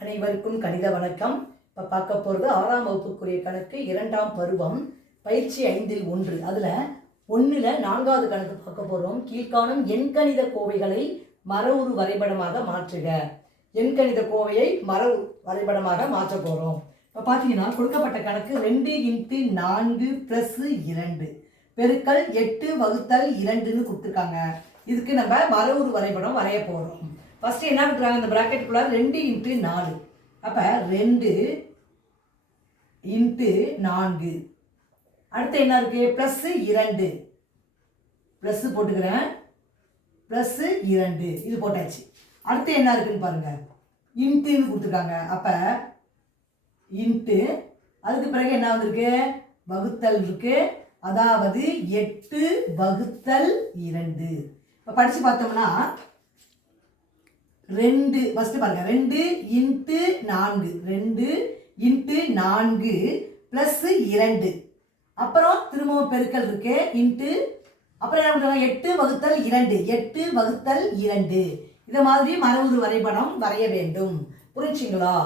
அனைவருக்கும் கணித வணக்கம். இப்போ பார்க்க போகிறது 6ஆம் வகுப்புக்குரிய கணக்கு 2ஆம் பருவம் பயிற்சி 5இல் 1. அதில் 1ல் 4வது கணக்கு பார்க்க போகிறோம். கீழ்காணும் எண்கணித கோவைகளை மரவுரு வரைபடமாக மாற்றுக. எண்கணித கோவையை மரவுரு வரைபடமாக மாற்ற போகிறோம். இப்போ பார்த்தீங்கன்னா கொடுக்கப்பட்ட கணக்கு 2 × 4 + 2 பெருக்கல் 8 வகுத்தல் 2ன்னு கொடுத்துருக்காங்க. இதுக்கு நம்ம மரவுரு வரைபடம் வரைய போகிறோம். ஃபஸ்ட்டு என்ன பண்ணுறாங்க, இந்த ப்ராக்கெட்டுக்குள்ளே 2 × 4. அப்போ 2 × 4. அடுத்து என்ன இருக்குது, +2 ப்ளஸ் போட்டுக்கிறேன், +2 இது போட்டாச்சு. அடுத்து என்ன இருக்குன்னு பாருங்கள், இன்ட்டுன்னு கொடுத்துருக்காங்க. அப்போ இன்ட்டு அதுக்கு பிறகு என்ன வந்திருக்கு, வகுத்தல் இருக்குது. அதாவது 8 வகுத்தல் 2. இப்போ படித்து பார்த்தோம்னா 2 ஃபஸ்ட்டு பாருங்கள், 2 × 4 2 × 4 +2. அப்புறம் திரும்பவும் பெருக்கல் இருக்கு இன்ட்டு, அப்புறம் என்ன பண்ணுறாங்க 8 வகுத்தல் 2 8 வகுத்தல் 2. இதை மாதிரி மரவுரு வரைபடம் வரைய வேண்டும். புரிஞ்சுங்களா?